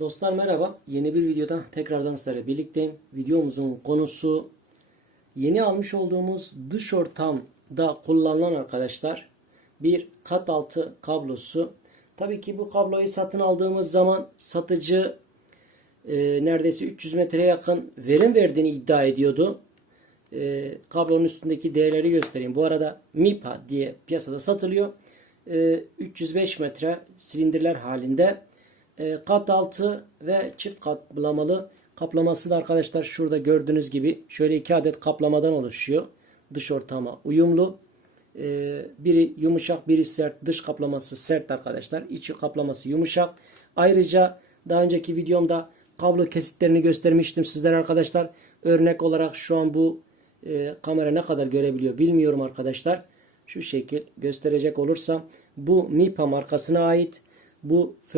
Dostlar merhaba. Yeni bir videoda tekrardan sizlerle birlikteyim. Videomuzun konusu yeni almış olduğumuz dış ortamda kullanılan arkadaşlar bir kat altı kablosu. Tabii ki bu kabloyu satın aldığımız zaman satıcı e, neredeyse 300 metreye yakın verim verdiğini iddia ediyordu. E, kablonun üstündeki değerleri göstereyim. Bu arada MIPA diye piyasada satılıyor. E, 305 metre silindirler halinde e, kat altı ve çift kaplamalı kaplaması da arkadaşlar şurada gördüğünüz gibi şöyle iki adet kaplamadan oluşuyor. Dış ortama uyumlu. E, biri yumuşak biri sert. Dış kaplaması sert arkadaşlar. İçi kaplaması yumuşak. Ayrıca daha önceki videomda kablo kesitlerini göstermiştim sizlere arkadaşlar. Örnek olarak şu an bu e, kamera ne kadar görebiliyor bilmiyorum arkadaşlar. Şu şekil gösterecek olursam bu MIPA markasına ait bu First